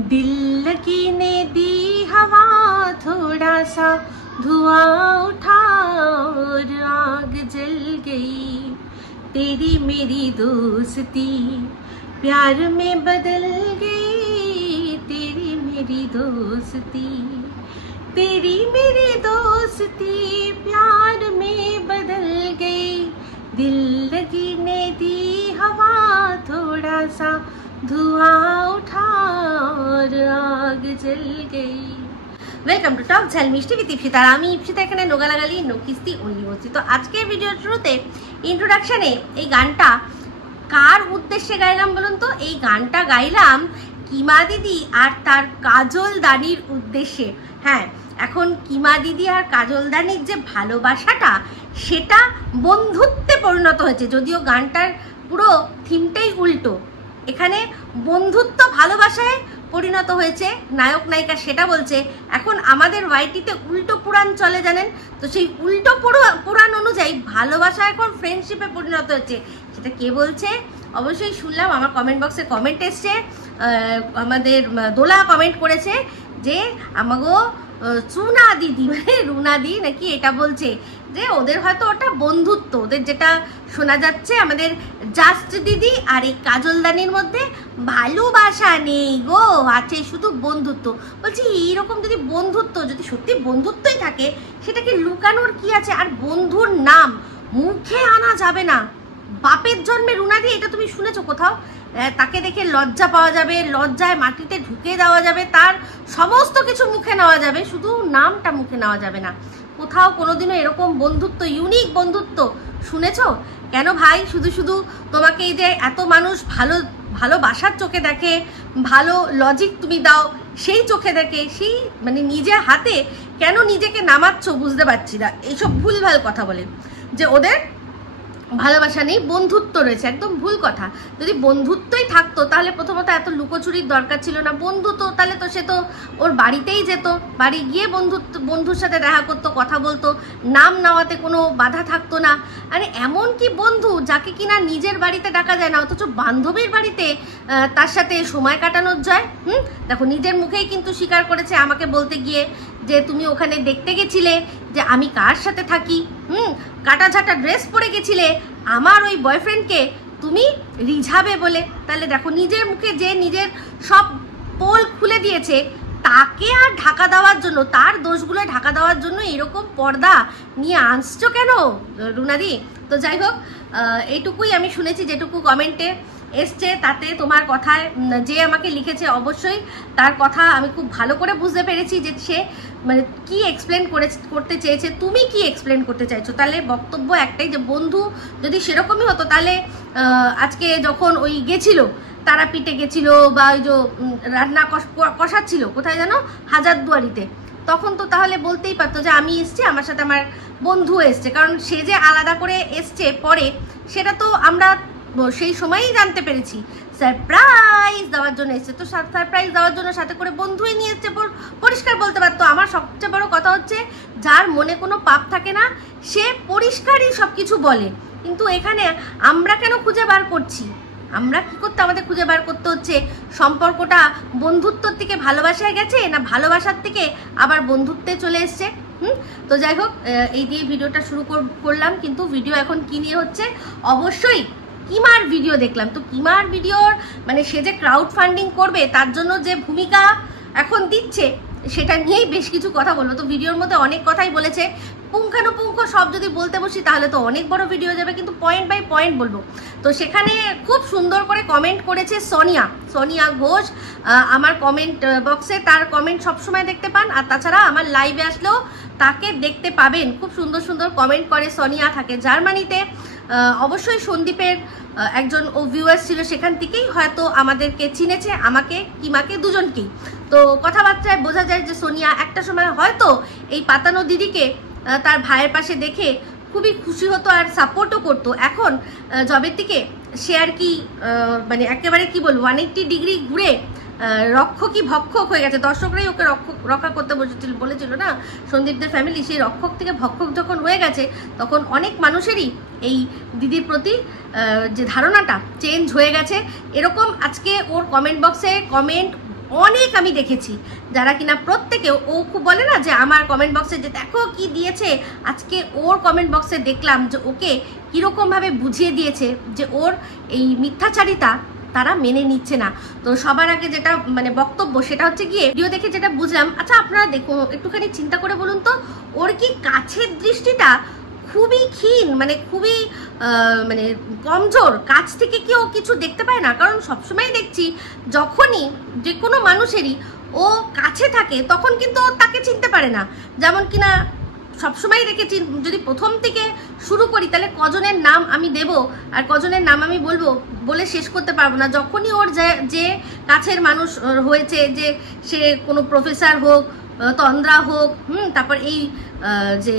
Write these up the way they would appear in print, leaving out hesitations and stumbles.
दिल लगी ने दी हवा, थोड़ा सा धुआं उठा और आग जल गई। तेरी मेरी दोस्ती प्यार में बदल गई। तेरी मेरी दोस्ती, तेरी मेरी दोस्ती प्यार में बदल गई। दिल लगी ने दी हवा, थोड़ा सा धुआं उठा और आग जल गई। वेलकम टू टॉक झल मिष्टी विद इप्सिता। আমি ইপসিতা এখানে নোগালাগালি নকিস্তি অনলি বলছি। তো আজকের ভিডিওর শুরুতে ইন্ট্রোডাকশনে এই গানটা কার উদ্দেশ্যে গাইলাম বলুন তো? এই গানটা গাইলাম কিমা দিদি আর তার কাজল দানির উদ্দেশ্যে। হ্যাঁ, এখন কিমা দিদি আর কাজল দানির যে ভালোবাসাটা সেটা বন্ধুত্বে পরিণত হয়েছে, যদিও গানটার পুরো থিমটাই উল্টো। এখানে বন্ধুত্ব ভালোবাসায় পরিণত হয়েছে, নায়ক নায়িকা সেটা বলছে। এখন আমাদের ওয়াইটিতে উল্টো পুরাণ চলে জানেন তো, সেই উল্টো পুরাণ অনুযায়ী ভালোবাসা এখন ফ্রেন্ডশিপে পরিণত হচ্ছে। সেটা কে বলছে অবশ্যই শুনলাম, আমার কমেন্ট বক্সে কমেন্ট এসছে। আমাদের দোলা কমেন্ট করেছে যে আমাগো চুনা দিদি মানে রুনা দি নাকি এটা বলছে যে ওদের হয়তো ওটা বন্ধুত্ব, ওদের যেটা শোনা যাচ্ছে আমাদের জাস্ট দিদি আর এই কাজলদানির মধ্যে ভালোবাসা নেই গো, আছে শুধু বন্ধুত্ব। বলছি এইরকম যদি বন্ধুত্ব, যদি সত্যি বন্ধুত্বই থাকে সেটাকে লুকানোর কি আছে? আর বন্ধুর নাম মুখে আনা যাবে না। বাপের জন্মে রুনা দি, এটা তুমি শুনেছো কোথাও? তাকে দেখে লজ্জা পাওয়া যাবে, লজ্জায় মাটিতে ঢুকে দেওয়া যাবে, তার সমস্ত কিছু মুখে নেওয়া যাবে, শুধু নামটা মুখে নেওয়া যাবে না। কোথাও কোনোদিনও এরকম বন্ধুত্ব, ইউনিক বন্ধুত্ব শুনেছো? কেন ভাই শুধু শুধু তোমাকে এই যে এত মানুষ ভালোবাসার চোখে দেখে, ভালো লজিক তুমি দাও সেই চোখে দেখে, সেই মানে নিজের হাতে কেন নিজেকে নামাচ্ছ বুঝতে পারছি না। এইসব ভুলভাল কথা বলে যে ওদের ভালোবাসা নেই, বন্ধুত্ব রয়েছে, একদম ভুল কথা। যদি বন্ধুত্বই থাকতো তাহলে প্রথমত এত লুকোচুরির দরকার ছিল না। বন্ধু তো তাহলে তো সে তো ওর বাড়িতেই যেত, বাড়ি গিয়ে বন্ধুর সাথে দেখা করতো, কথা বলতো, নাম নেওয়াতে কোনো বাধা থাকতো না। আরে এমন কি বন্ধু যাকে কিনা নিজের বাড়িতে ডাকা যায় না, অথচ বান্ধবীর বাড়িতে তার সাথে সময় কাটানোর যায়। দেখো নিজের মুখেই কিন্তু স্বীকার করেছে আমাকে বলতে গিয়ে যে তুমি ওখানে দেখতে গেছিলে যে আমি কার সাথে থাকি, কাটাঝাটা ড্রেস পরে গেছিলে আমার ওই বয়ফ্রেন্ডকে তুমি রিঝাবে বলে। তাহলে দেখো নিজের মুখে যে নিজের সব পোল খুলে দিয়েছে, তাকে আর ঢাকা দেওয়ার জন্য, তার দোষগুলো ঢাকা দেওয়ার জন্য এরকম পর্দা নিয়ে আসছো কেন রুনাদি? তো যাই হোক, এইটুকুই আমি শুনেছি, যেটুকু কমেন্টে এসছে তাতে তোমার কথায় যে আমাকে লিখেছে অবশ্যই তার কথা আমি খুব ভালো করে বুঝতে পেরেছি যে সে মানে কি এক্সপ্লেন করতে চেয়েছে, তুমি কি এক্সপ্লেন করতে চাইছো। তাহলে বক্তব্য একটাই যে বন্ধু যদি সেরকমই হতো তাহলে আজকে যখন ওই গেছিল তারাপীঠে গেছিল বা ওই যে রান্না কষাচ্ছিল কোথায় যেন হাজারদুয়ারিতে, তখন তো তাহলে বলতেই পারতো যে আমি এসছি, আমার সাথে আমার বন্ধু এসছে। কারণ সে যে আলাদা করে এসছে পরে সেটা তো আমরা সেই সময়ই জানতে পেরেছি, সারপ্রাইজ দেওয়ার জন্য এসছে। তো সারপ্রাইজ দেওয়ার জন্য সাথে করে বন্ধুই নিয়ে এসছে, পরিষ্কার বলতে পারতো। আমার সবচেয়ে বড় কথা হচ্ছে যার মনে কোনো পাপ থাকে না সে পরিষ্কারই সব কিছু বলে। কিন্তু এখানে আমরা কেন খুঁজে বার করছি? আমরা কি করতে আমাদের খুঁজে বার করতে হচ্ছে সম্পর্কটা বন্ধুত্বর থেকে ভালোবাসায় গেছে না ভালোবাসার থেকে আবার বন্ধুত্বে চলে এসছে। তো যাই হোক, এই দিয়ে ভিডিওটা শুরু করলাম। কিন্তু ভিডিও এখন কি নিয়ে হচ্ছে? অবশ্যই কিমার ভিডিও দেখলাম। তো কিমার ভিডিওর মানে সে যে ক্রাউড ফান্ডিং করবে তার জন্য যে ভূমিকা এখন দিচ্ছে সেটা নিয়েই বেশ কিছু কথা বলবো। তো ভিডিওর মধ্যে অনেক কথাই বলেছে, পুঙ্খানুপুঙ্খ সব যদি বলতে বসি তাহলে তো অনেক বড় ভিডিও যাবে, কিন্তু পয়েন্ট বাই পয়েন্ট বলবো। তো সেখানে খুব সুন্দর করে কমেন্ট করেছে সোনিয়া ঘোষ। আমার কমেন্ট বক্সে তার কমেন্ট সবসময় দেখতে পান, আর তাছাড়া আমার লাইভে আসলেও তাকে দেখতে পাবেন। খুব সুন্দর সুন্দর কমেন্ট করে সোনিয়া, থাকে জার্মানিতে। অবশ্যই সন্দীপের একজন ও ভিউয়ার্স ছিল, সেখান থেকেই হয়তো আমাদেরকে চিনেছে, আমাকে কিমাকে দুজনকেই। তো কথাবার্তায় বোঝা যায় যে সোনিয়া একটা সময় হয়তো এই পাতানো দিদিকে তার ভাইয়ের পাশে দেখে খুবই খুশি হতো আর সাপোর্টও করতো। এখন জবের থেকে সে আর কি মানে একেবারে কি বলবো 180 ডিগ্রি ঘুরে রক্ষকই ভক্ষক হয়ে গেছে। দর্শকরাই ওকে রক্ষা করতে বলেছিল না সন্দীপদের ফ্যামিলি, সেই রক্ষক থেকে ভক্ষক যখন হয়ে গেছে তখন অনেক মানুষেরই এই দিদির প্রতি যে ধারণাটা চেঞ্জ হয়ে গেছে। এরকম আজকে ওর কমেন্ট বক্সে কমেন্ট অনেক আমি দেখেছি যারা কিনা প্রত্যেকে, ও খুব বলে না যে আমার কমেন্ট বক্সে যে দেখো কি দিয়েছে, আজকে ওর কমেন্ট বক্সে দেখলাম যে ওকে কীরকমভাবে বুঝিয়ে দিয়েছে যে ওর এই মিথ্যাচারিতা তারা মেনে নিচ্ছে না। তো সবার আগে যেটা মানে বক্তব্য সেটা হচ্ছে গিয়ে ভিডিও দেখে যেটা বুঝলাম, আচ্ছা আপনারা দেখুন একটুখানি চিন্তা করে বলুন তো, ওর কি কাছের দৃষ্টিটা খুবই ক্ষীণ, মানে খুবই মানে কমজোর, কাছ থেকে কি ও কিছু দেখতে পায় না? কারণ সবসময় দেখছি যখনই যে কোনো মানুষেরই ও কাছে থাকে তখন কিন্তু তাকে চিনতে পারে না। যেমন কিনা সবসময় দেখেছি, যদি প্রথম থেকে শুরু করি তাহলে কজনের নাম আমি দেব আর কজনের নাম আমি বলবো বলে শেষ করতে পারবো না। যখনই ওর যে কাছের মানুষ হয়েছে, যে সে কোনো প্রফেসর হোক, তন্দ্রা হোক, তারপর এই যে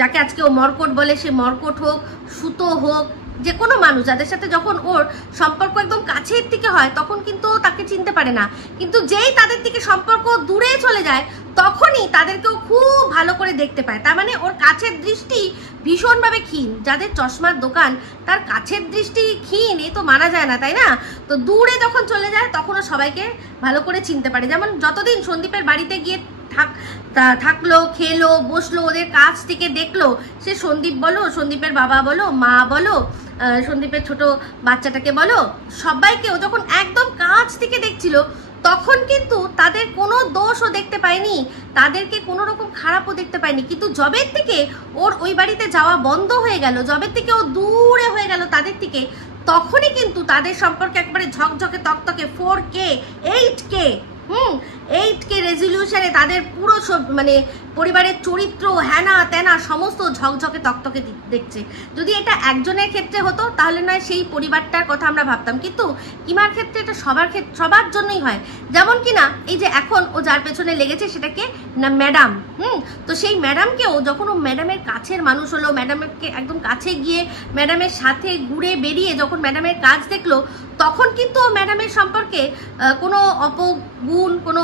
যাকে আজকে ও মর্কট বলে সে মর্কট হোক, সুতো হোক, যে কোনো মানুষ যাদের সাথে যখন ওর সম্পর্ক একদম কাছের থেকে হয় তখন কিন্তু তাকে চিনতে পারে না। কিন্তু যেই তাদের থেকে সম্পর্ক দূরে চলে যায় তখনই তাদেরকেও খুব ভালো করে দেখতে পায়। তার মানে ওর কাছের দৃষ্টি ভীষণভাবে ক্ষীণ। যাদের চশমার দোকান তার কাছের দৃষ্টি ক্ষীণ, এ তো মানা যায় না, তাই না? তো দূরে যখন চলে যায় তখন ও সবাইকে ভালো করে চিনতে পারে। যেমন যতদিন সন্দীপের বাড়িতে গিয়ে থাকলো, খেলো, বসলো, ওদের কাছ থেকে দেখলো, সে সন্দীপ বলো, সন্দীপের বাবা বলো, মা বলো, সন্দীপের ছোট বাচ্চাটাকে বলো, সবাইকে ও যখন একদম কাছ থেকে দেখছিল তখন কিন্তু তাদের কোনো দোষও দেখতে পায়নি, তাদেরকে কোনো রকম খারাপও দেখতে পায়নি। কিন্তু জবের থেকে ওর ওই বাড়িতে যাওয়া বন্ধ হয়ে গেল, জবের থেকে ও দূরে হয়ে গেল তাদের থেকে, তখনই কিন্তু তাদের সম্পর্কে একবারে ঝকঝকে তকতকে 4K 8K 8K রেজলিউশনে তাদের পুরো মানে পরিবারের চরিত্র হ্যানা ত্যানা সমস্ত ঝকঝকে তকতকে দেখছে। যদি এটা একজনের ক্ষেত্রে হতো তাহলে নয় সেই পরিবারটার কথা আমরা ভাবতাম, কিন্তু কিমার ক্ষেত্রে এটা সবার জন্যই হয়। যেমন কিনা এই যে এখন ও যার পেছনে লেগেছে সেটাকে না ম্যাডাম, তো সেই ম্যাডামকেও যখন ও ম্যাডামের কাছের মানুষ হলো, ম্যাডামকে একদম কাছে গিয়ে ম্যাডামের সাথে ঘুরে বেরিয়ে যখন ম্যাডামের কাজ দেখলো তখন কিন্তু ও ম্যাডামের সম্পর্কে কোনো অপগুণ, কোনো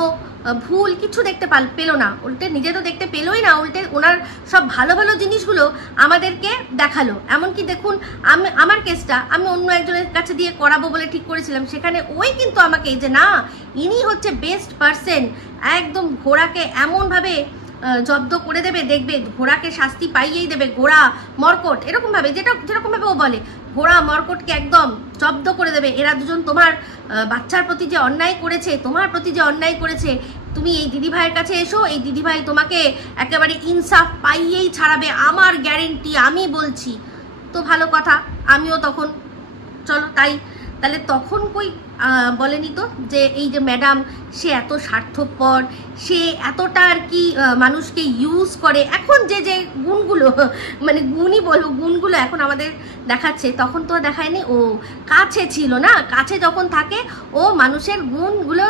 ভুল কিছু দেখতে পেলো না। উল্টে নিজে তো দেখতে পেলোই না, উল্টে ওনার সব ভালো ভালো জিনিসগুলো আমাদেরকে দেখালো। এমনকি দেখুন আমার কেসটা আমি অন্য একজনের কাছে দিয়ে করাবো বলে ঠিক করেছিলাম, সেখানে ওই কিন্তু আমাকে যে না ইনি হচ্ছে বেস্ট পার্সন, একদম ঘোড়াকে এমনভাবে জব্দ করে দেবে, দেখবে ঘোড়াকে শাস্তি পাইয়েই দেবে, ঘোড়া মর্কট এরকমভাবে, যেরকমভাবে ও বলে ঘোড়া মর্কটকে একদম জব্দ করে দেবে। এরা দুজন তোমার বাচ্চার প্রতি যে অন্যায় করেছে, তোমার প্রতি যে অন্যায় করেছে, তুমি এই দিদিভাইয়ের কাছে এসো, এই দিদিভাই তোমাকে একেবারে ইনসাফ পাইয়েই ছাড়াবে, আমার গ্যারেন্টি, আমি বলছি। তো ভালো কথা, আমিও তখন চলো তাই, তাহলে তখন কই বলেনি তো যে এই যে ম্যাডাম সে এত স্বার্থপর, সে এতটা আর কি মানুষকে ইউজ করে। এখন যে গুণগুলো মানে গুণই বলবো, গুণগুলো এখন আমাদের দেখাচ্ছে, তখন তো দেখায়নি। ও কাছে ছিল না, কাছে যখন থাকে ও মানুষের গুণগুলো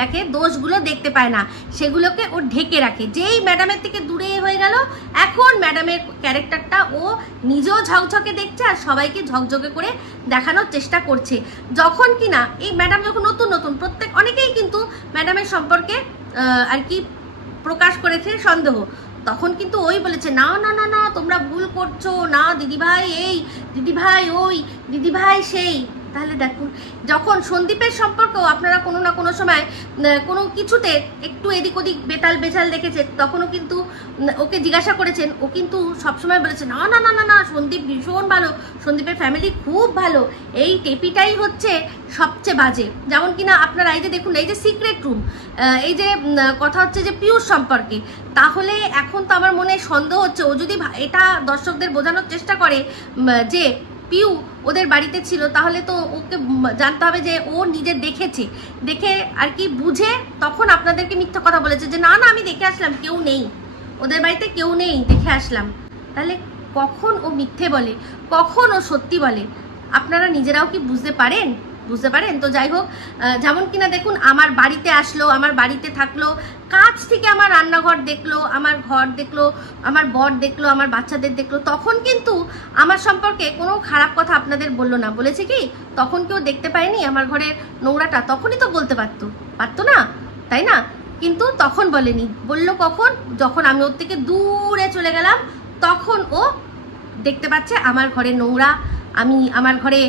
দেখে, দোষগুলো দেখতে পায় না, সেগুলোকে ও ঢেকে রাখে। যেই ম্যাডামের থেকে দূরে হয়ে গেল এখন ম্যাডামের ক্যারেক্টারটা ও নিজেও ঝকঝকে দেখছে আর সবাইকে ঝকঝকে করে দেখানোর চেষ্টা করছে। যখন কিনা এই ম্যাডাম যখন নতুন প্রত্যেক অনেকেই কিন্তু ম্যাডামের সম্পর্কে আর কি প্রকাশ করেছে সন্দেহ, তখন কিন্তু ওই বলেছে না না না না তোমরা ভুল করছো, না দিদিভাই এই, দিদিভাই ওই, দিদিভাই সেই। তাহলে দেখুন যখন সন্দীপের সম্পর্ক আপনারা কোনো না কোনো সময় কোনো কিছুতে একটু এদিক ওদিক বেতাল বেচাল দেখেছে, তখনও কিন্তু ওকে জিজ্ঞাসা করেছেন, ও কিন্তু সবসময় বলেছে না না না না না সন্দীপ ভীষণ ভালো, সন্দীপের ফ্যামিলি খুব ভালো, এই টেপিটাই হচ্ছে সবচেয়ে বাজে। যেমন কিনা আপনারা এই যে দেখুন এই যে সিক্রেট রুম, এই যে কথা হচ্ছে যে পিয়ুষ সম্পর্কে, তাহলে এখন তো আমার মনে সন্দেহ হচ্ছে ও যদি এটা দর্শকদের বোঝানোর চেষ্টা করে যে পিউ ওদের বাড়িতে ছিল, তাহলে তো ওকে জানতে হবে যে ও নিজে দেখেছে, দেখে আর কি বুঝে তখন আপনাদেরকে মিথ্যা কথা বলেছে যে না না আমি দেখে আসলাম, কেউ নেই ওদের বাড়িতে, কেউ নেই, দেখে আসলাম। তাহলে কখন ও মিথ্যে বলে, কখন ও সত্যি বলে, আপনারা নিজেরাও কি বুঝতে পারেন? তো যাই হোক, যেমন কিনা দেখুন আমার বাড়িতে আসলো, আমার বাড়িতে থাকলো, কাছ থেকে আমার রান্নাঘর দেখলো, আমার ঘর দেখলো, আমার বর দেখলো, আমার বাচ্চাদের দেখলো, তখন কিন্তু আমার সম্পর্কে কোনো খারাপ কথা আপনাদের বললো না। বলেছে কি তখন কেউ দেখতে পায়নি আমার ঘরের নোংরাটা? তখনই তো বলতে পারতো না, তাই না? কিন্তু তখন বলেনি, বললো কখন? যখন আমি ওর থেকে দূরে চলে গেলাম তখন ও দেখতে পাচ্ছে আমার ঘরে নোংরা, আমি আমার ঘরে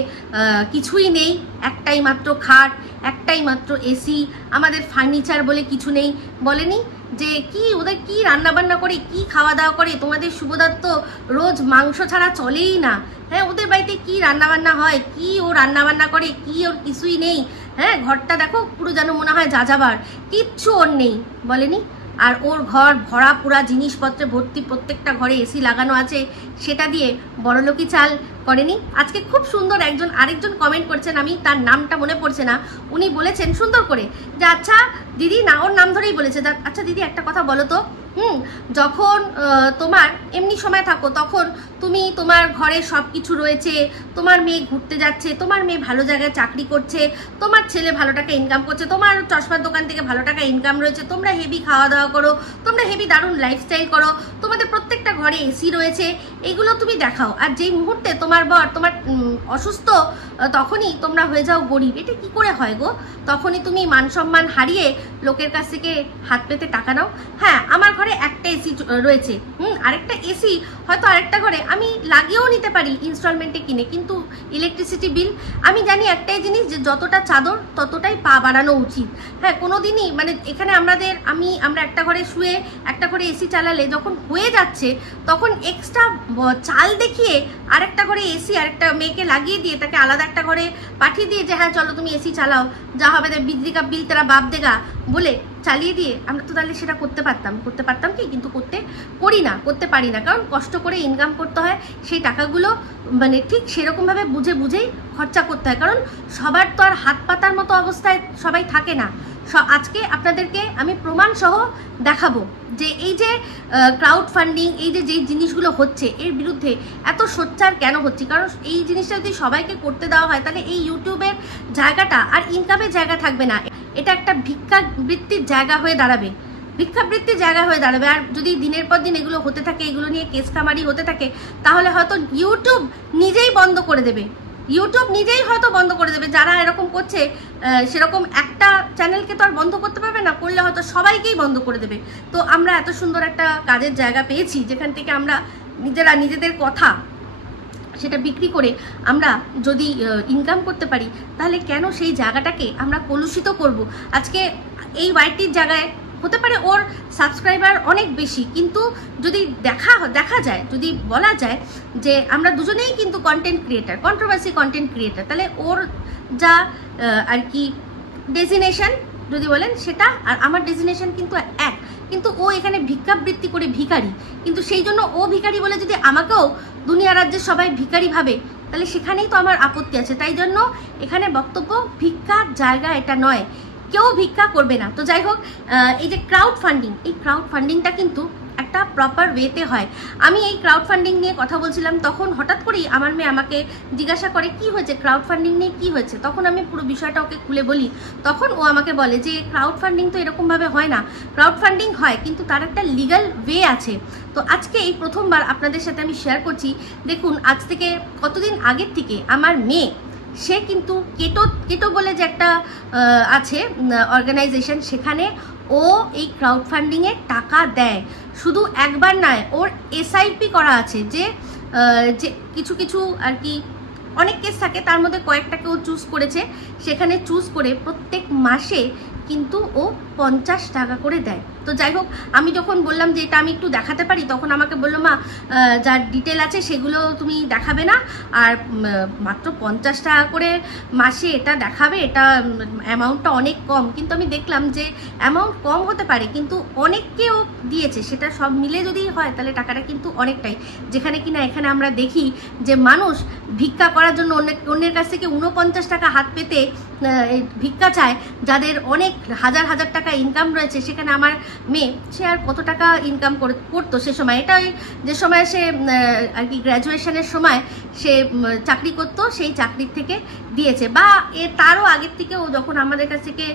কিছুই নেই, একটাই মাত্র খাট, একটাই মাত্র এসি, আমাদের ফার্নিচার বলে কিছু নেই। বলেনি যে কি ওদের কি রান্নাবান্না করে, কি খাওয়া দাওয়া করে, তোমাদের শুভদত্ত রোজ মাংস ছাড়া চলেই না। হ্যাঁ, ওদের বাড়িতে কি রান্নাবান্না হয়, কি ও রান্নাবান্না করে, কি ওর কিছুই নেই। হ্যাঁ, ঘরটা দেখো পুরো যেন মনে হয় যাযাবার, কিচ্ছু ওর নেই। বলেনি? আর ওর ঘর ভরা পুরা জিনিসপত্রে ভর্তি, প্রত্যেকটা ঘরে এসি লাগানো আছে, সেটা দিয়ে বড়লোকি চাল করেনি। আজকে খুব সুন্দর আরেকজন কমেন্ট করছেন, আমি তার নামটা মনে পড়ছে না, উনি বলেছেন সুন্দর করে যে আচ্ছা দিদি, না ওর নাম ধরেই বলেছে, আচ্ছা দিদি একটা কথা বলো তো, যখন তোমার এমনি সময় থাকো তখন তুমি তোমার ঘরে সব কিছু রয়েছে, তোমার মেয়ে ঘুরতে যাচ্ছে, তোমার মেয়ে ভালো জায়গায় চাকরি করছে, তোমার ছেলে ভালো টাকা ইনকাম করছে, তোমার চশমার দোকান থেকে ভালো টাকা ইনকাম রয়েছে, তোমরা হেভি খাওয়া দাওয়া করো, তোমরা হেভি দারুণ লাইফস্টাইল করো, তোমাদের প্রত্যেকটা ঘরে এসি রয়েছে, এগুলো তুমি দেখাও। আর যেই মুহূর্তে তোমার বর তোমার অসুস্থ, তখনই তোমরা হয়ে যাও গরিব। এটা কি করে হয় গো? তখনই তুমি মান সম্মান হারিয়ে লোকের কাছ থেকে হাত পেতে টাকা নাও। হ্যাঁ, আমার ঘরে একটা এসি রয়েছে, আরেকটা এসি হয়তো আরেকটা ঘরে আমি লাগিয়েও নিতে পারি ইনস্টলমেন্টে কিনে, কিন্তু ইলেকট্রিসিটি বিল, আমি জানি একটাই জিনিস যে যতটা চাদর ততটাই পা বাড়ানো উচিত। হ্যাঁ, কোনোদিনই মানে এখানে আমরা একটা ঘরে শুয়ে একটা ঘরে এসি চালালে যখন হয়ে যাচ্ছে, তখন এক্সট্রা চাল দেখিয়ে আরেকটা ঘরে এসি আরেকটা মেয়েকে লাগিয়ে দিয়ে তাকে আলাদা একটা ঘরে পাঠিয়ে দিয়ে যে হ্যাঁ চলো তুমি এসি চালাও, যা হবে বিজলি কা বিল তেরা বাপ দেগা বলে চালিয়ে দিয়ে আমরা তো তাহলে সেটা করতে পারতাম কি? কিন্তু করতে পারি না, কারণ কষ্ট করে ইনকাম করতে হয়, সেই টাকাগুলো মানে ঠিক সেরকমভাবে বুঝেই খরচা করতে হয়, কারণ সবার তো আর হাত পাতার মতো অবস্থায় সবাই থাকে না। আজকে আপনাদেরকে আমি প্রমাণ সহ দেখাবো যে এই যে ক্রাউড ফান্ডিং, এই যে যেই জিনিসগুলো হচ্ছে, এর বিরুদ্ধে এত সোচ্চার কেন হচ্ছে। কারণ এই জিনিসটা যদি সবাইকে করতে দেওয়া হয়, তাহলে এই ইউটিউবের জায়গাটা আর ইনকামের জায়গা থাকবে না, এটা একটা ভিক্ষাবৃত্তির জায়গা হয়ে দাঁড়াবে, আর যদি দিনের পর দিন এগুলো হতে থাকে, এগুলো নিয়ে কেস কামারি হতে থাকে, তাহলে হয়তো ইউটিউব নিজেই বন্ধ করে দেবে, যারা এরকম করছে। সেরকম একটা চ্যানেলকে তো আর বন্ধ করতে পারবে না, করলে হয়তো সবাইকেই বন্ধ করে দেবে। তো আমরা এত সুন্দর একটা কাজের জায়গা পেয়েছি, যেখান থেকে আমরা নিজেদের কথা সেটা বিক্রি করে আমরা যদি ইনকাম করতে পারি, তাহলে কেন সেই জায়গাটাকে আমরা কলুষিত করব? আজকে এই ওয়াইটির জায়গায় হতে পারে ওর সাবস্ক্রাইবার অনেক বেশি, কিন্তু যদি দেখা যায়, যদি বলা যায় যে আমরা দুজনেই কিন্তু content creator, controversy content creator, তাহলে ওর যা আর কি ডেজিনেশন যদি বলেন সেটা আর আমার ডেজিনেশন কিন্তু এক, কিন্তু ও এখানে ভিক্ষাবৃত্তি করে ভিখারি, কিন্তু সেই জন্য ও ভিখারি বলে যদি আমাকেও দুনিয়া রাজ্যের সবাই ভিখারি ভাবে, তাহলে সেখানেই তো আমার আপত্তি আছে। তাই জন্য এখানে বক্তব্য, ভিক্ষার জায়গা এটা নয়, কেউ ভিক্ষা করবে না। তো যাই হোক, এই যে ক্রাউড ফান্ডিং, এই ক্রাউড ফান্ডিংটা কিন্তু একটা প্রপার ওয়েতে হয়। আমি এই ক্রাউড ফান্ডিং নিয়ে কথা বলছিলাম, তখন হঠাৎ করেই আমার মেয়ে আমাকে জিজ্ঞাসা করে কি হয়েছে, ক্রাউড ফান্ডিং নিয়ে কি হয়েছে। তখন আমি পুরো বিষয়টা ওকে খুলে বলি, তখন ও আমাকে বলে যে ক্রাউড ফান্ডিং তো এরকমভাবে হয় না, ক্রাউড ফান্ডিং হয় কিন্তু তার একটা লিগ্যাল ওয়ে আছে। তো আজকে এই প্রথমবার আপনাদের সাথে আমি শেয়ার করছি। দেখুন, আজ থেকে কতদিন আগের থেকে আমার মেয়ে, সে কিন্তু কেটো বলে যে একটা আছে অর্গানাইজেশন, সেখানে ও এই ক্রাউড ফান্ডিংয়ে টাকা দেয়। শুধু একবার নয়, ওর এসআইপি করা আছে, যে কিছু আর কি অনেক কেস থাকে, তার মধ্যে কয়েকটাকে ও চুজ করেছে, সেখানে চুজ করে প্রত্যেক মাসে কিন্তু ও 50 টাকা করে দেয়। তো যাই হোক, আমি যখন বললাম যে এটা আমি একটু দেখাতে পারি, তখন আমাকে বললো মা যার ডিটেল আছে সেগুলো তুমি দেখাবে না, আর মাত্র 50 টাকা করে মাসে এটা দেখাবে, এটা অ্যামাউন্টটা অনেক কম। কিন্তু আমি দেখলাম যে অ্যামাউন্ট কম হতে পারে, কিন্তু অনেককেও দিয়েছে, সেটা সব মিলে যদি হয় তাহলে টাকাটা কিন্তু অনেকটাই। যেখানে কিনা এখানে আমরা দেখি যে মানুষ ভিক্ষা করার জন্য অন্যের কাছ থেকে 49 টাকা হাত পেতে ভিক্ষা চায়, যাদের অনেক হাজার টাকা ইনকাম রয়েছে। সেখানে আমার মেয়ে, সে আর কত টাকা ইনকাম করতো সে সময়, এটাই যে সময় সে আর কি গ্র্যাজুয়েশনের সময় সে চাকরি করতো, সেই চাকরির থেকে দিয়েছে, বা তারও আগের থেকে ও যখন আমাদের কাছ থেকে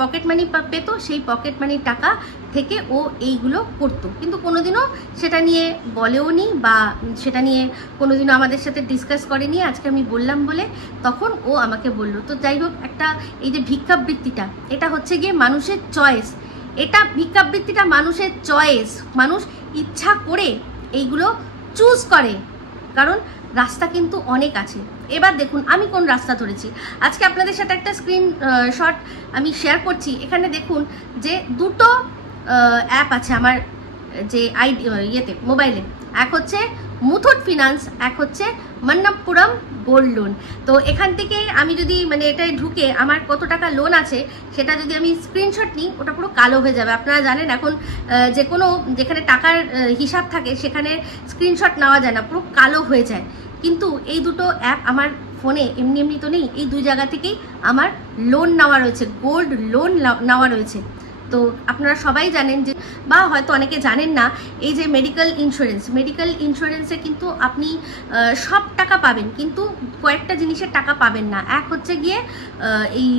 পকেট মানি পেত, সেই পকেট মানির টাকা থেকে ও এইগুলো করতো, কিন্তু কোনোদিনও সেটা নিয়ে বলেও নি, বা সেটা নিয়ে কোনোদিনও আমাদের সাথে ডিসকাস করেনি। আজকে আমি বললাম বলে তখন ও আমাকে বলল। তো যাই হোক, একটা এই যে ভিক্ষাবৃত্তিটা, এটা হচ্ছে গিয়ে মানুষের চয়েস, এটা ভিক্ষাবৃত্তিটা মানুষের চয়েস, মানুষ ইচ্ছা করে এইগুলো চুজ করে। কারণ রাস্তা কিন্তু অনেক আছে। এবার দেখুন আমি কোন রাস্তা ধরেছি। আজকে আপনাদের সাথে একটা স্ক্রিন শট আমি শেয়ার করছি। এখানে দেখুন যে দুটো অ্যাপ আছে আমার যে ইয়েতে মোবাইলে। এক হচ্ছে মুথুট ফিনান্স, এক হচ্ছে মন্নাপ্পুরম গোল্ড লোন। তো এখান থেকে আমি যদি মানে এটাই ঢুকে আমার কত টাকা লোন আছে সেটা যদি আমি স্ক্রিনশট নিই, ওটা পুরো কালো হয়ে যাবে। আপনারা জানেন এখন যে কোনো যেখানে টাকার হিসাব থাকে সেখানে স্ক্রিনশট নেওয়া যায় না, পুরো কালো হয়ে যায়। কিন্তু এই দুটো অ্যাপ আমার ফোনে এমনি এমনি তো নেই, এই দুই জায়গা থেকেই আমার লোন নেওয়া রয়েছে, গোল্ড লোন নেওয়া রয়েছে। তো আপনারা সবাই জানেন যে, বা হয়তো অনেকে জানেন না, এই যে মেডিকেল ইন্স্যুরেন্সে কিন্তু আপনি সব টাকা পাবেন, কিন্তু কয়েকটা জিনিসের টাকা পাবেন না। এক হচ্ছে গিয়ে এই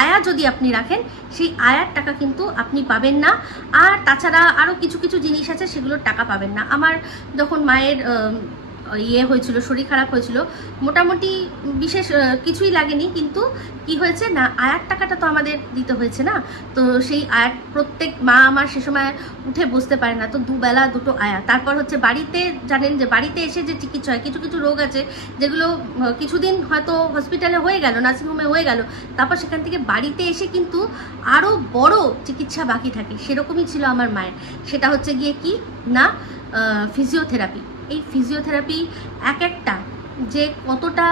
আয়া যদি আপনি রাখেন, সেই আয়ার টাকা কিন্তু আপনি পাবেন না। আর তাছাড়া আরও কিছু কিছু জিনিস আছে, সেগুলোর টাকা পাবেন না। আমার যখন মায়ের হয়েছিল, শরীর খারাপ হয়েছিল, মোটামুটি বিশেষ কিছুই লাগেনি, কিন্তু কি হয়েছে না, আয়ার টাকাটা তো আমাদের দিতে হয়েছে না। তো সেই আয়ার প্রত্যেক মা আমার সে সময় উঠে বসতে পারে না, তো দুবেলা দুটো আয়া। তারপর হচ্ছে বাড়িতে, জানেন যে বাড়িতে এসে যে চিকিৎসা হয়, কিছু কিছু রোগ আছে যেগুলো কিছুদিন হয়তো হসপিটালে হয়ে গেল, নার্সিংহোমে হয়ে গেল, তারপর সেখান থেকে বাড়িতে এসে কিন্তু আরও বড় চিকিৎসা বাকি থাকে। সেরকমই ছিল আমার মায়ের। সেটা হচ্ছে গিয়ে কি না, ফিজিওথেরাপি। এই ফিজিওথেরাপি এক একটা যে কতটা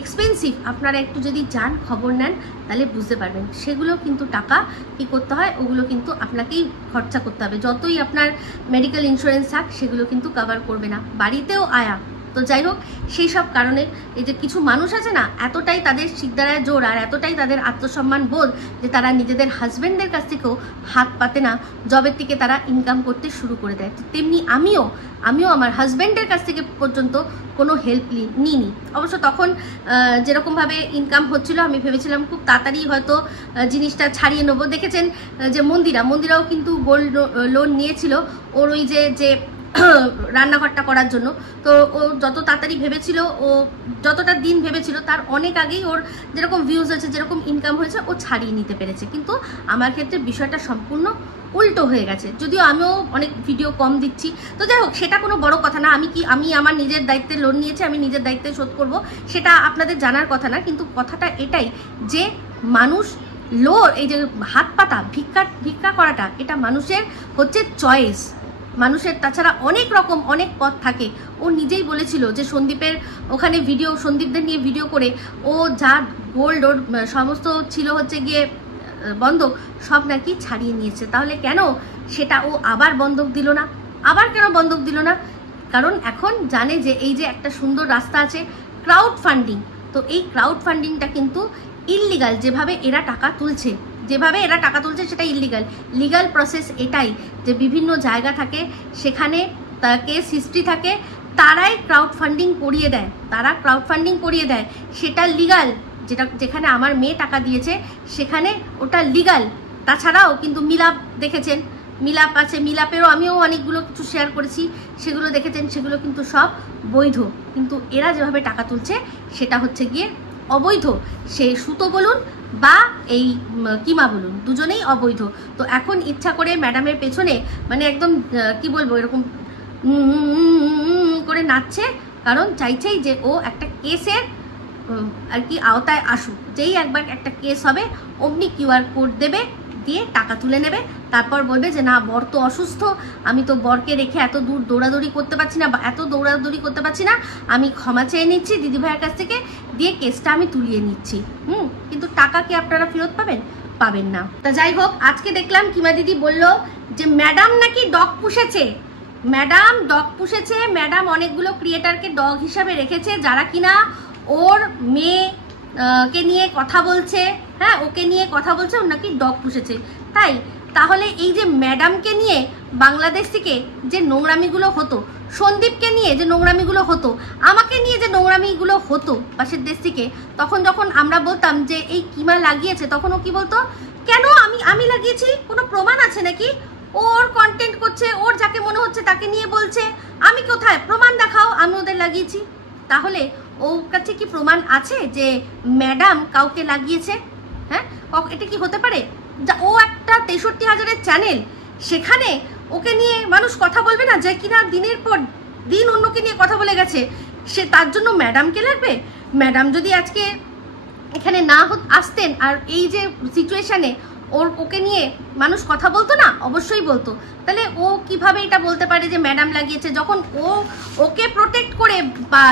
এক্সপেন্সিভ, আপনারা একটু যদি যান খবর নেন তাহলে বুঝতে পারবেন। সেগুলো কিন্তু টাকা কি করতে হয়, ওগুলো কিন্তু আপনাকেই খরচা করতে হবে। যতই আপনার মেডিকেল ইন্স্যুরেন্স থাক, সেগুলো কিন্তু কভার করবে না। বাড়িতেও আয়া। তো যাই হোক, সেই সব কারণে এই যে কিছু মানুষ আছে না, এতটাই তাদের শিকদারায় জোর আর এতটাই তাদের আত্মসম্মান বোধ যে তারা নিজেদের হাজব্যান্ডের কাছ থেকেও হাত পাতে না, জবের থেকে তারা ইনকাম করতে শুরু করে দেয়। তো তেমনি আমিও আমার হাজব্যান্ডের কাছ থেকে পর্যন্ত কোনো হেল্প নিইনি। অবশ্য তখন যেরকমভাবে ইনকাম হচ্ছিল, আমি ভেবেছিলাম খুব তাড়াতাড়ি হয়তো জিনিসটা ছাড়িয়ে নেবো। দেখেছেন যে মন্দিরাও কিন্তু গোল্ড লোন নিয়েছিল ওর ওই যে রান্নাঘরটা করার জন্য। তো ও যত তাড়াতাড়ি ভেবেছিল, ও যতটা দিন ভেবেছিল তার অনেক আগেই ওর যেরকম ভিউজ আছে, যেরকম ইনকাম হয়েছে, ও ছাড়িয়ে নিতে পেরেছে। কিন্তু আমার ক্ষেত্রে বিষয়টা সম্পূর্ণ উল্টো হয়ে গেছে, যদিও আমিও অনেক ভিডিও কম দিচ্ছি। তো যাই হোক, সেটা কোনো বড় কথা না। আমি আমার নিজের দায়িত্বে লোন নিয়েছি, আমি নিজের দায়িত্বে শোধ করব, সেটা আপনাদের জানার কথা না। কিন্তু কথাটা এটাই যে মানুষ এই যে হাত পাতা ভিক্ষা করাটা, এটা মানুষের হচ্ছে চয়েস। মানুষের তাছাড়া অনেক পথ থাকে। ও নিজেই বলেছিল যে সন্দীপের ওখানে সন্দীপদের নিয়ে ভিডিও করে ও যা গোল্ড ওর সমস্ত ছিল হচ্ছে গিয়ে বন্ধক, সব নাকি ছাড়িয়ে নিয়েছে। তাহলে কেন সেটা ও আবার বন্ধক দিল না? কারণ এখন জানে যে এই যে একটা সুন্দর রাস্তা আছে ক্রাউড ফান্ডিং, তো এই ক্রাউড ফান্ডিংটা কিন্তু ইললিগাল। যেভাবে এরা টাকা তুলছে সেটা ইললিগাল। লিগাল প্রসেস এটাই যে বিভিন্ন জায়গা থাকে, সেখানে কেস হিস্ট্রি থাকে, তারাই ক্রাউড ফান্ডিং করিয়ে দেয়। সেটা লিগাল। যেখানে আমার মেয়ে টাকা দিয়েছে সেখানে ওটা লিগাল। তাছাড়াও কিন্তু মিলাপ দেখেছেন, মিলাপ আছে, মিলাপেরও আমিও অনেকগুলো কিছু শেয়ার করেছি, সেগুলো দেখেছেন, সেগুলো কিন্তু সব বৈধ। কিন্তু এরা যেভাবে টাকা তুলছে সেটা হচ্ছে গিয়ে অবৈধ। সে সুতো বলুন বা এই কিমা বলুন, দুজনেই অবৈধ। তো এখন ইচ্ছা করে ম্যাডামের পেছনে মানে একদম কি বলবো, এরকম করে নাচছে, কারণ চাইছেই যে ও একটা কেসের আর কি আওতায় আসুক। যেই একবার একটা কেস হবে, অমনি কিউআর কোড দেবে, দিয়ে টাকা তুলে নেবে। তারপর বলবে যে না, বর তো অসুস্থ, আমি তো বরকে রেখে এত দূর দৌড়াদৌড়ি করতে পারছি না, আমি ক্ষমা চেয়ে নিচ্ছি দিদিভাইয়ের কাছ থেকে, দিয়ে কেসটা আমি তুলিয়ে নিচ্ছি। কিন্তু টাকা কি আপনারা ফেরত পাবেন না। তা যাই হোক, আজকে দেখলাম কিমা দিদি বলল যে ম্যাডাম নাকি ডগ পুষেছে। ম্যাডাম অনেকগুলো ক্রিয়েটারকে ডগ হিসাবে রেখেছে, যারা কিনা ওর মেয়েকে নিয়ে কথা বলছে। হ্যাঁ, ওকে নিয়ে কথা বলছে, ওর নাকি ডগ পুষেছে। তাহলে এই যে ম্যাডামকে নিয়ে বাংলাদেশ থেকে যে নোংরামিগুলো হতো, সন্দীপকে নিয়ে যে নোংরামিগুলো হতো, আমাকে নিয়ে যে নোংরামিগুলো হতো পাশের দেশ থেকে, তখন যখন আমরা বলতাম যে এই কিমা লাগিয়েছে, তখন ও কি বলতো, কেন আমি লাগিয়েছি, কোনো প্রমাণ আছে নাকি? ওর কন্টেন্ট করছে, ওর যাকে মনে হচ্ছে তাকে নিয়ে বলছে, আমি কোথায় প্রমাণ দেখাও, আমি ওদের লাগিয়েছি। তাহলে ওর কাছে কি প্রমাণ আছে যে ম্যাডাম কাউকে লাগিয়েছে? হ্যাঁ, এটা কি হতে পারে? ও একটা 63,000-এর চ্যানেল, সেখানে ওকে নিয়ে মানুষ কথা বলবে না, যে কিনা দিনের পর দিন অন্যকে নিয়ে কথা বলে গেছে, সে তার জন্য ম্যাডামকে লাগবে? ম্যাডাম যদি আজকে এখানে না আসতেন আর এই যে সিচুয়েশানে ওকে নিয়ে মানুষ কথা বলতো না? অবশ্যই বলতো। তাহলে ও কিভাবে এটা বলতে পারে যে ম্যাডাম লাগিয়েছে, যখন ওকে প্রোটেক্ট করে বা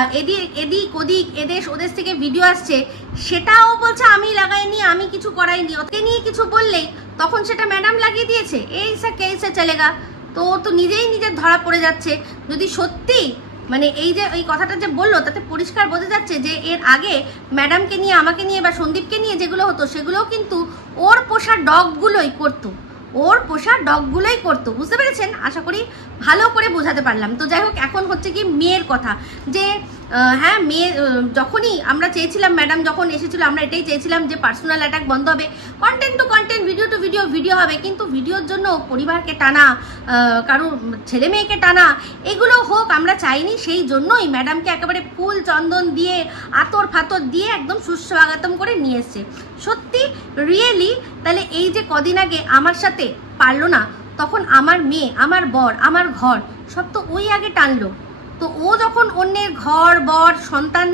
এদিক ওদিক এদেশ ওদেশ থেকে ভিডিও আসছে, সেটাও বলছে আমি লাগাইনি, আমি কিছু করাইনি। ওকে নিয়ে কিছু বললেই তখন সেটা ম্যাডাম লাগিয়ে দিয়েছে, এই সা কেসে চলেগা। তো ও তো নিজেই নিজের ধরা পড়ে যাচ্ছে। যদি সত্যি মানে এই যে এই কথাটা যে বললো, তাতে পরিষ্কার বোঝা যাচ্ছে যে এর আগে ম্যাডামকে নিয়ে, আমাকে নিয়ে বা সন্দীপকে নিয়ে যেগুলো হতো, সেগুলোও কিন্তু ওর পোষা ডগগুলোই করতো, ওর পোষা ডগগুলোই করতো। বুঝতে পেরেছেন? আশা করি ভালো করে বোঝাতে পারলাম। তো যাই হোক, এখন হচ্ছে কি মেয়ের কথা, যে হ্যাঁ মেয়ে যখনই আমরা চেয়েছিলাম, ম্যাডাম যখন এসেছিল আমরা এটাই চেয়েছিলাম যে পার্সোনাল অ্যাটাক বন্ধ হবে, content to content, video to video হবে, কিন্তু ভিডিওর জন্য পরিবারকে টানা, কারো ছেলে মেয়েকে টানা, এগুলো হোক আমরা চাইনি। সেই জন্যই ম্যাডামকে একেবারে ফুল চন্দন দিয়ে আতর ফাতর দিয়ে একদম সুস্বাগতম করে নিয়ে এসছে। সত্যি রিয়েলি। তাহলে এই যে কদিন আগে আমার সাথে পারলো না, তখন আমার মেয়ে, আমার বর, আমার ঘর সব তো ওই আগে টানলো। তো ও যখন অন্যের ঘর বর সন্তান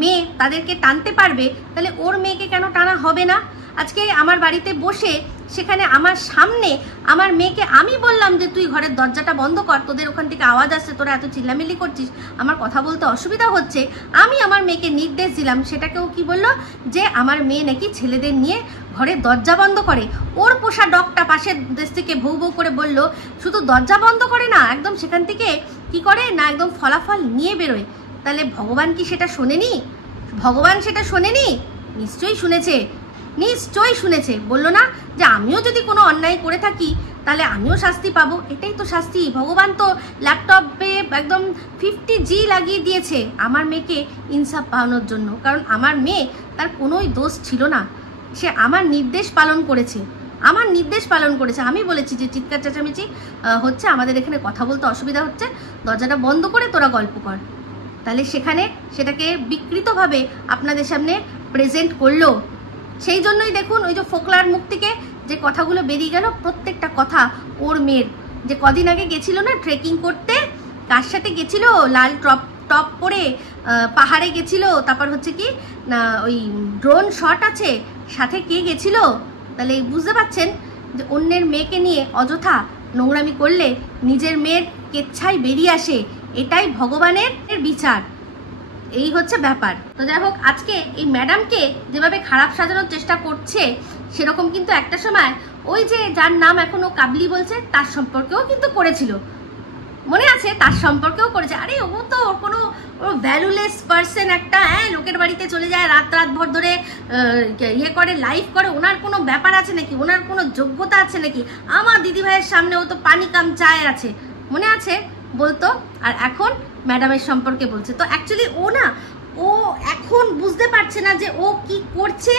মেয়ে তাদেরকে টানতে পারবে, তাহলে ওর মেয়েকে কেন টানা হবে না? আজকে আমার বাড়িতে বসে সেখানে আমার সামনে আমার মেয়েকে আমি বললাম যে তুই ঘরের দরজাটা বন্ধ কর, তোদের ওখান থেকে আওয়াজ আসছে, তোরা এত চিল্লামিল্লি করছিস, আমার কথা বলতে অসুবিধা হচ্ছে। আমি আমার মেয়েকে নির্দেশ দিলাম, সেটাকেও কি বললো যে আমার মেয়ে নাকি ছেলেদের নিয়ে ঘরের দরজা বন্ধ করে। ওর পোষা ডগটা পাশের দেশ থেকে ভৌ ভৌ করে বলল, শুধু দরজা বন্ধ করে না, একদম সেখান থেকে কি করে না, একদম ফলাফল নিয়ে বেরোয়। তাহলে ভগবান কি সেটা শোনেনি? ভগবান সেটা শোনেনি? নিশ্চয়ই শুনেছে, নিশ্চয়ই শুনেছে। বললো না যে আমিও যদি কোনো অন্যায় করে থাকি তাহলে আমিও শাস্তি পাবো, এটাই তো শাস্তি। ভগবান তো ল্যাপটপে একদম 50G লাগিয়ে দিয়েছে আমার মেয়েকে ইনসাফ পাওয়ানোর জন্য, কারণ আমার মেয়ে তার কোনোই দোষ ছিল না, সে আমার নির্দেশ পালন করেছে, আমার নির্দেশ পালন করেছে। আমি বলেছি যে চিৎকার চেঁচামেচি হচ্ছে, আমাদের এখানে কথা বলতে অসুবিধা হচ্ছে, দরজাটা বন্ধ করে তোরা গল্প কর। তাহলে সেখানে সেটাকে বিকৃতভাবে আপনাদের সামনে প্রেজেন্ট করলো। সেই জন্যই দেখুন ওই যে ফোকলার মুখ থেকে যে কথাগুলো বেরিয়ে গেল, প্রত্যেকটা কথা ওর মেয়ের। যে কদিন আগে গেছিল না ট্রেকিং করতে, কার সাথে গেছিল? লাল টপ পরে পাহাড়ে গেছিল, তারপর হচ্ছে কি না ওই ড্রোন শট আছে, সাথে কে গেছিল? তাহলে বুঝতে পারছেন যে অন্যের মেয়েকে নিয়ে অযথা নোংরামি করলে নিজের মেয়ের কেচ্ছাই বেরিয়ে আসে, এটাই ভগবানের বিচার। এই হচ্ছে ব্যাপার। তো যাই হোক, আজকে এই ম্যাডামকে যেভাবে খারাপ সাজানোর চেষ্টা করছে, সেরকম কিন্তু একটা সময় ওই যে যার নাম এখনো কাবলি বলছে তার সম্পর্কেও কিন্তু করেছিল, মনে আছে? তার সম্পর্কেও করেছে। আরে ও তো কোনো ভ্যালুলেস পার্সন একটা, হ্যাঁ, লোকের বাড়িতে চলে যায়, রাত ভর ধরে ইয়ে করে, লাইভ করে, ওনার কোনো ব্যাপার আছে নাকি? ওনার কোনো যোগ্যতা আছে নাকি? আমার দিদিভাইয়ের সামনে ও তো পানি কাম চায় আছে, মনে আছে বলতো। আর এখন ম্যাডামের সম্পর্কে বলছে। তো অ্যাকচুয়ালি ও এখন বুঝতে পারছে না যে ও কি করছে,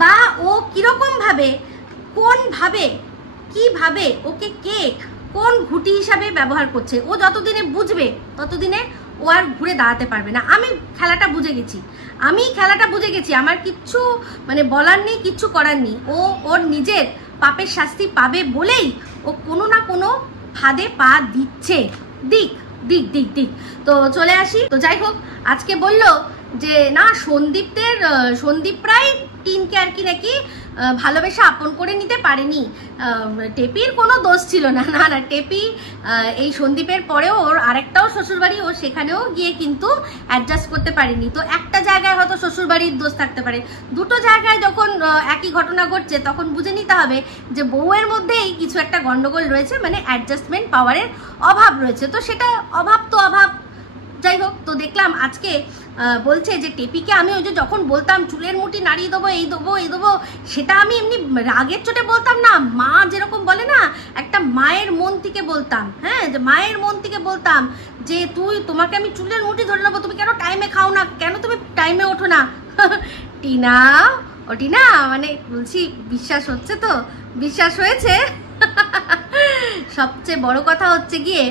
বা ও কিরকম ভাবে, কোন ভাবে, কিভাবে ওকে কে কোন ঘুঁটি হিসাবে ব্যবহার করছে। ও যতদিনে বুঝবে ততদিনে ও আর ঘুরে দাঁড়াতে পারবে না। আমি খেলাটা বুঝে গেছি, আমার কিচ্ছু মানে বলার নেই, কিচ্ছু করার নেই। ও ওর নিজের পাপের শাস্তি পাবে বলেই ও কোনো না কোনো ফাঁদে পা দিচ্ছে। দিক। তো চলে আসি। তো যাই হোক, আজকে বললো যে না, সন্দীপরাই টিনকে আর কি নাকি ভালোবেসে আপন করে নিতে পারেনি, টেপির কোনো দোষ ছিল না। না, টেপি এই সন্দীপের পরেও ওর আরেকটাও শ্বশুরবাড়ি, ও সেখানেও গিয়ে কিন্তু অ্যাডজাস্ট করতে পারেনি। তো একটা জায়গায় হয়তো শ্বশুরবাড়ির দোষ থাকতে পারে, দুটো জায়গায় যখন একই ঘটনা ঘটছে তখন বুঝে নিতে হবে যে বউয়ের মধ্যেই কিছু একটা গন্ডগোল রয়েছে, মানে অ্যাডজাস্টমেন্ট পাওয়ারের অভাব রয়েছে। তো সেটা অভাব। যাই হোক, তো দেখলাম আজকে বলছে যে টেপিকে আমি ওই যে যখন বলতাম চুলের মুঠি নাড়িয়ে দেবো, এই দেবো, সেটা আমি এমনি রাগের চোটে বলতাম না, মা যেরকম বলে না, একটা মায়ের মন থেকে বলতাম। হ্যাঁ, যে মায়ের মন থেকে বলতাম যে তোমাকে আমি চুলের মুঠি ধরে নেবো, তুমি কেন টাইমে খাও না, কেন তুমি টাইমে ওঠো না। টিনা মানে বলছি, বিশ্বাস হচ্ছে তো? বিশ্বাস হয়েছে। সবচেয়ে বড় কথা হচ্ছে গিয়ে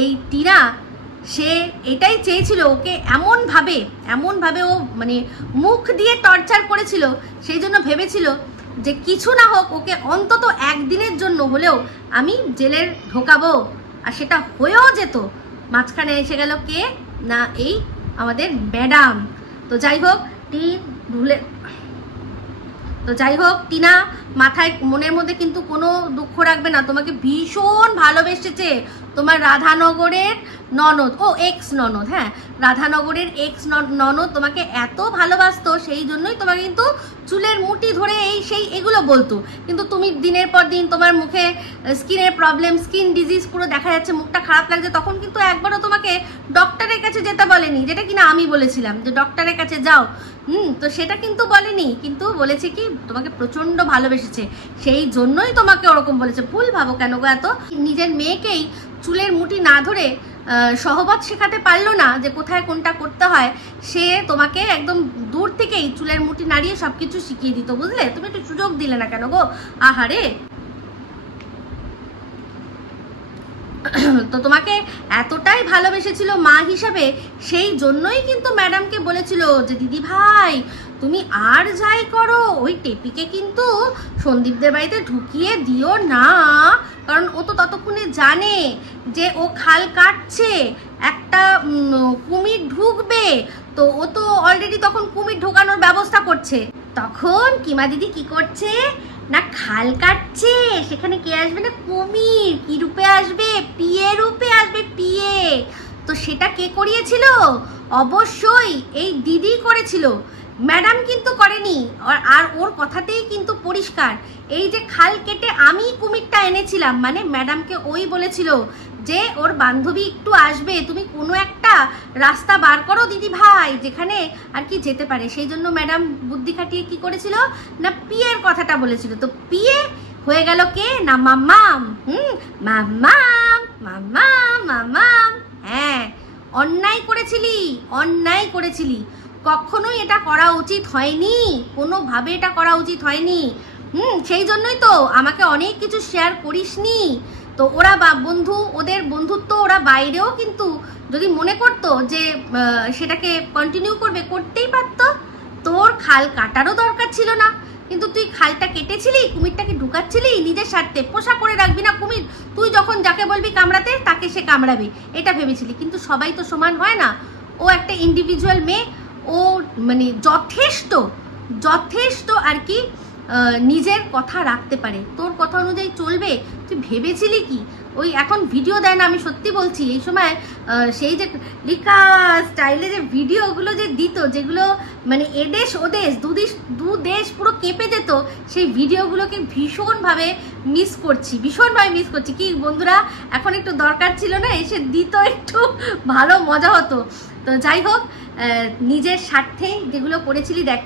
এই টিনা, সে এটাই চেয়েছিল, ওকে এমনভাবে ও মানে মুখ দিয়ে টর্চার করেছিল, সেই জন্য ভেবেছিল যে কিছু না হোক ওকে অন্তত একদিনের জন্য হলেও আমি জেলের ঢোকাবো। আর সেটা হয়েও যেত, মাঝখানে এসে গেল কে না, এই আমাদের ম্যাডাম। তো যাই হোক টিনা মাথায় মনের মধ্যে কিন্তু কোনো দুঃখ রাখবে না, তোমাকে ভীষণ ভালোবেসেছে তোমার রাধানগরের ননদ, ও এক্স ননদ, হ্যাঁ রাধানগরের এক্স ননদ তোমাকে এত ভালোবাসতো, সেই জন্যই তোমাকে কিন্তু চুলের মুঠি ধরে সেই এগুলো বলতো। কিন্তু তুমি দিনের পর দিন তোমার মুখে স্কিনের প্রবলেম, স্কিন ডিজিজ পুরো দেখা যাচ্ছে, মুখটা খারাপ লাগছে, তখন কিন্তু একবারও তোমাকে ডক্টরের কাছে যেতে বলেনি, যেটা কিনা আমি বলেছিলাম যে ডক্টরের কাছে যাও। তো সেটা কিন্তু বলেনি, কিন্তু বলেছে কি তোমাকে প্রচন্ড ভালোবেসেছে, সেই জন্যই তোমাকে ওরকম বলেছে। ভুল ভাবো কেন গো এত? নিজের মেয়েকেই চুলের মুঠি না ধরে সহবত শেখাতে পারলো না যে কোথায় কোনটা করতে হয়, সে তোমাকে একদম দূর থেকেই চুলের মুঠি নাড়িয়ে সবকিছু শিখিয়ে দিত, বুঝলে? তুমি একটু সুযোগ দিলে না কেন গো? আহারে। তো তোমাকে এতটাই ভালোবেসেছিল মা হিসাবে, সেই জন্যই কিন্তু ম্যাডামকে বলেছিল যে দিদি ভাই তুমি আর যাই করো ওই টেপিকে কিন্তু সন্দীপদের বাড়িতে ঢুকিয়ে দিও না, কারণ ও তো ততক্ষণে জানে যে ও খাল কাটছে, একটা কুমির ঢুকবে, তো ও তো অলরেডি তখন কুমির ঢোকানোর ব্যবস্থা করছে। তখন কিমা দিদি কি করছে না, খাল কাটছে, সেখানে কে আসবে না, কুমির। কি রূপে আসবে? পিয়ে রূপে আসবে, পিয়ে। তো সেটা কে করিয়েছিল? অবশ্যই এই দিদি করেছিল, ম্যাডাম কিন্তু করেনি। আর ওর কথাতেই কিন্তু পরিষ্কার, এই যে খাল কেটে আমি কুমিরটা এনেছিলাম, মানে ম্যাডামকে ওই বলেছিল যে ওর বান্ধবী একটু আসবে, তুমি কোনো একটা রাস্তা বার করো দিদি ভাই যেখানে আর কি যেতে পারে। সেই জন্য ম্যাডাম বুদ্ধি খাটিয়ে কি করেছিল না, পিয়ের কথাটা বলেছিল। তো পিয়ে হয়ে গেল কে না, মাম্মাম। মাম্মাম মাম্মাম মাম্মাম। হ্যাঁ, অন্যায় করেছিলি, কখনোই এটা করা উচিত হয়নি, কোনোভাবে এটা করা উচিত হয়নি। সেই জন্যই তো আমাকে অনেক কিছু শেয়ার করিসনি। তো ওরা বন্ধু, ওদের বন্ধুত্ব ওরা বাইরেও কিন্তু যদি মনে করতো যে সেটাকে কন্টিনিউ করবে, করতেই পারতো। তোর খাল কাটারও দরকার ছিল না, কিন্তু তুই খালটা কেটেছিলি, কুমিরটাকে ঢুকাচ্ছিলি নিজের স্বার্থে। পোষা করে রাখবি না কুমির, তুই যখন যাকে বলবি কামড়াতে তাকে সে কামড়াবে, এটা ভেবেছিলি। কিন্তু সবাই তো সমান হয় না, ও একটা ইন্ডিভিজুয়াল মেয়ে, ও মানে যথেষ্ট আর কি নিজের কথা রাখতে পারে, তোর কথা অনুযায়ী চলবে। তুই ভেবেছিলি কি? ওই এখন ভিডিও দেয় না, আমি সত্যি বলছি, এই সময় সেই যে লিখা স্টাইলে যে ভিডিওগুলো যে দিত, যেগুলো মানে এদেশ ওদেশ দু দেশ পুরো কেঁপে যেত, সেই ভিডিওগুলোকে ভীষণভাবে মিস করছি। কি বন্ধুরা, এখন একটু দরকার ছিল না, এসে দিত, একটু ভালো মজা হতো। তো যাই হোক, নিজের স্বার্থে যেগুলো করেছিলি, দেখ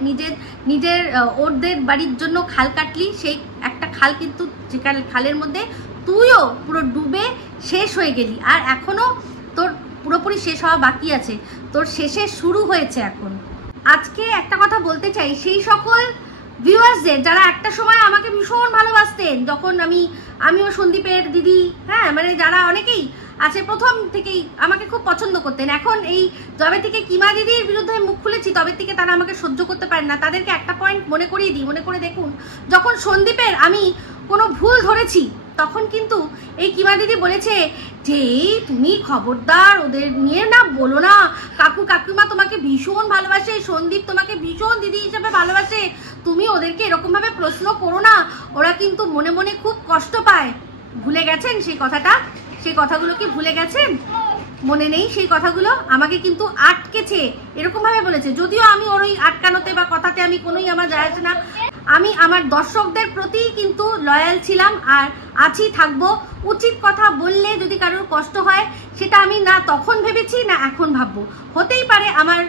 নিজের ওদের বাড়ির জন্য খাল কাটলি, সেই একটা খাল কিন্তু যে খালের মধ্যে তুইও পুরো ডুবে শেষ হয়ে গেলি, আর এখনো তোর পুরোপুরি শেষ হওয়া বাকি আছে, তোর শেষের শুরু হয়েছে এখন। আজকে একটা কথা বলতে চাই সেই সকল ভিউয়ার্সদের যারা একটা সময় আমাকে ভীষণ ভালোবাসতেন, যখন আমিও সন্দীপের দিদি, হ্যাঁ মানে যারা অনেকেই আছে প্রথম থেকেই আমাকে খুব পছন্দ করতেন, এখন এই যবে থেকে কিমা দিদির বিরুদ্ধে মুখ খুলেছি তবে থেকে তারা আমাকে সহ্য করতে পারেন না। তাদেরকে একটা পয়েন্ট মনে করিয়ে দিই, মনে করে দেখুন, যখন সন্দীপের আমি কোনো ভুল ধরেছি তখন কিন্তু এই কিমা দিদি বলেছে যে তুমি খবরদার ওদের নিয়ে না বলো না, কাকিমা তোমাকে ভীষণ ভালোবাসে, সন্দীপ তোমাকে ভীষণ দিদি হিসেবে ভালোবাসে, তুমি ওদেরকে এরকম ভাবে প্রশ্ন করো না, ওরা কিন্তু মনে মনে খুব কষ্ট পায়। ভুলে গেছেন সেই কথাটা? সেই কথাগুলো কি ভুলে গেছেন? মনে নেই সেই কথাগুলো? আমাকে কিন্তু আটকেছে, এরকম ভাবে বলেছে। যদিও আমি ওর ওই আটকানোতে বা কথাতে আমি কোনোই আমার যায় আসে না, আমি আমার দর্শকদের প্রতি কিন্তু লয়াল ছিলাম আর আছি, থাকবো। উচিত কথা বললে যদি কারোর কষ্ট হয় সেটা আমি না তখন ভেবেছি না এখন ভাববো। হতেই পারে আমার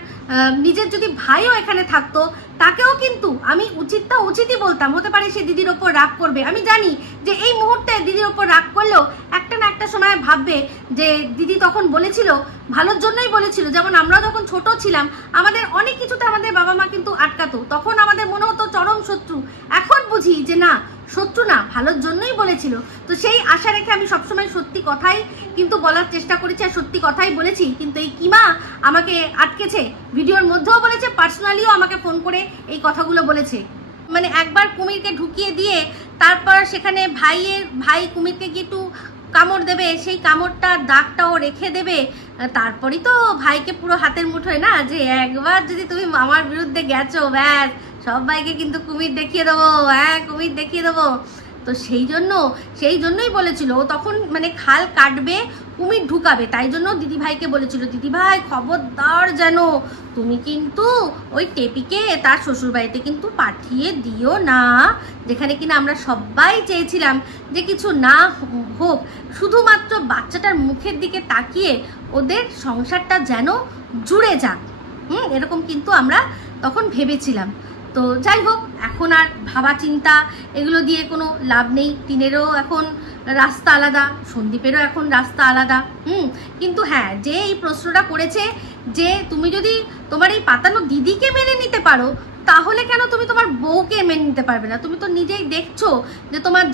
নিজের যদি ভাইও এখানে থাকতো তাকেও কিন্তু আমি উচিতটা উচিতই বলতাম। হতে পারে সে দিদির ওপর রাগ করবে, আমি জানি যে এই মুহূর্তে দিদির ওপর রাগ করলেও একটা না একটা সময় ভাববে যে দিদি তখন বলেছিল ভালোর জন্যই বলেছিল। যেমন আমরা যখন ছোট ছিলাম আমাদের অনেক কিছুতে আমাদের বাবা মা কিন্তু আটকাতো, তখন আমাদের মনে হতো চরম শত্রু, এখন বুঝি যে না, শত্রু না, ভালোর জন্যই বলেছিল। তো সেই আশা রেখে আমি সবসময় সত্যি কথাই কিন্তু বলার চেষ্টা করেছি আর সত্যি কথাই বলেছি। কিন্তু এই কিমা আমাকে আটকেছে, ভিডিওর মধ্যেও বলেছে, পার্সোনালিও আমাকে ফোন করে এই কথাগুলো বলেছে। মানে একবার কুমিরকে ঢুকিয়ে দিয়ে তারপর সেখানে ভাই কুমিরকে গিয়ে একটু কামড় দেবে, সেই কামড়টার দাগটাও রেখে দেবে, তারপরেই তো ভাইকে পুরো হাতের মুঠোয় না, যে একবার যদি তুমি আমার বিরুদ্ধে গেছো ব্যাস সবাইকে কিন্তু কুমির দেখিয়ে দেবো, হ্যাঁ কুমির দেখিয়ে দেবো। তো সেই জন্যই বলেছিল ও তখন, মানে খাল কাটবে কুমির ঢুকাবে, তাই জন্য দিদিভাইকে বলেছিল, দিদিভাই খবরদার যেন তুমি কিন্তু ওই টেপিকে তার শ্বশুরবাড়িতে কিন্তু পাঠিয়ে দিও না, যেখানে কিনা আমরা সবাই চেয়েছিলাম যে কিছু না হোক, শুধুমাত্র বাচ্চাটার মুখের দিকে তাকিয়ে ওদের সংসারটা যেন জুড়ে যাক। এরকম কিন্তু আমরা তখন ভেবেছিলাম। তো যাই হোক, এখন আর ভাবা চিন্তা এগুলো দিয়ে কোনো লাভ নেই। টিনেরও এখন রাস্তা আলাদা, সন্দীপেরও এখন রাস্তা আলাদা। কিন্তু হ্যাঁ, যে এই প্রশ্নটা করেছে যে তুমি যদি তোমার এই পাতানো দিদিকে মেনে নিতে পারো, তাহলে কেন তুমি তোমার বউকে মেনে নিতে পারবে না? তুমি তো নিজেই দেখছো যে তোমার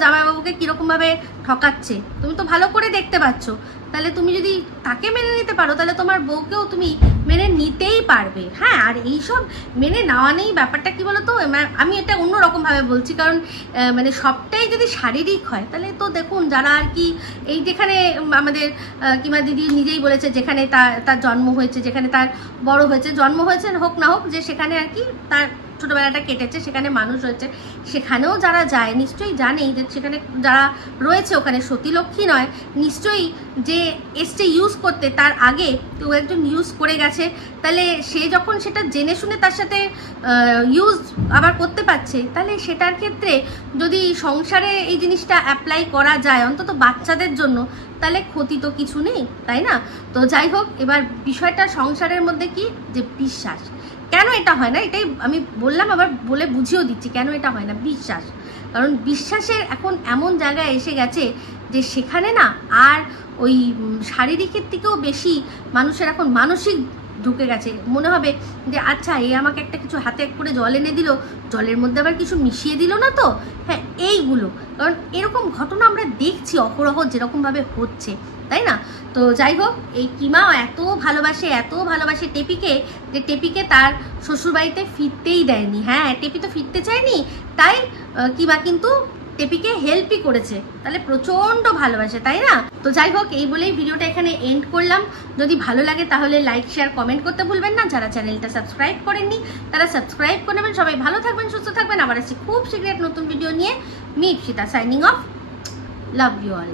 জামাইবাবুকে কিরকমভাবে ঠকাচ্ছে, তুমি তো ভালো করে দেখতে পাচ্ছ। তাহলে তুমি যদি তাকে মেনে নিতে পারো, তাহলে তোমার বউকেও তুমি মেনে নিতেই পারবে। হ্যাঁ, আর এইসব মেনে নেওয়া নেই ব্যাপারটা কি বলতো, আমি এটা অন্যরকমভাবে বলছি, কারণ মানে সবটাই যদি শারীরিক হয়, তাহলে তো দেখুন যারা আর কি এই যেখানে আমাদের কিংবা দিদি নিজেই বলেছে, যেখানে তার জন্ম হয়েছে, যেখানে তার বড় হয়েছে, জন্ম হয়েছে হোক না হোক, যে সেখানে আর কি তার ছোটবেলাটা কেটেছে, সেখানে মানুষ হয়েছে, সেখানেও যারা যায় নিশ্চয়ই জানেই যে সেখানে যারা রয়েছে ওখানে সতীলক্ষ্মী নয়, নিশ্চয়ই যে এসছে ইউজ করতে, তার আগে কেউ একজন ইউজ করে গেছে। তাহলে সে যখন সেটা জেনে শুনে তার সাথে ইউজ আবার করতে পারছে, তাহলে সেটার ক্ষেত্রে যদি সংসারে এই জিনিসটা অ্যাপ্লাই করা যায় অন্তত বাচ্চাদের জন্য, তাহলে ক্ষতি তো কিছু নেই, তাই না? তো যাই হোক, এবার বিষয়টা সংসারের মধ্যে কি, যে বিশ্বাস। কেন এটা হয় না, এটাই আমি বললাম, আবার বলে বুঝিয়েও দিচ্ছি কেন এটা হয় না। বিশ্বাস, কারণ বিশ্বাসের এখন এমন জায়গায় এসে গেছে যে সেখানে না আর ওই শারীরিকের থেকেও বেশি মানুষের এখন মানসিক ঢুকে গেছে। মনে হবে যে আচ্ছা, এ আমাকে একটা কিছু হাতে করে জল এনে দিল, জলের মধ্যে আবার কিছু মিশিয়ে দিল না তো, হ্যাঁ এইগুলো। কারণ এরকম ঘটনা আমরা দেখছি অহরহ যেরকমভাবে হচ্ছে, তাই না? তো যাই হোক, এই কিমা এত ভালোবাসে টেপিকে, যে টেপিকে তার শ্বশুরবাড়িতে ফিরতেই দেয়নি। হ্যাঁ, টেপি তো ফিরতে চায়নি, তাই কিমা কিন্তু টেপিকে হেল্পই করেছে। তাহলে প্রচণ্ড ভালোবাসে, তাই না? তো যাই হোক, এই বলেই ভিডিওটা এখানে এন্ড করলাম। যদি ভালো লাগে তাহলে লাইক শেয়ার কমেন্ট করতে ভুলবেন না। যারা চ্যানেলটা সাবস্ক্রাইব করেননি তারা সাবস্ক্রাইব করে নেবেন। সবাই ভালো থাকবেন, সুস্থ থাকবেন। আবার আসছি খুব শীঘ্রই নতুন ভিডিও নিয়ে। Me Ipsita signing off. Love you all.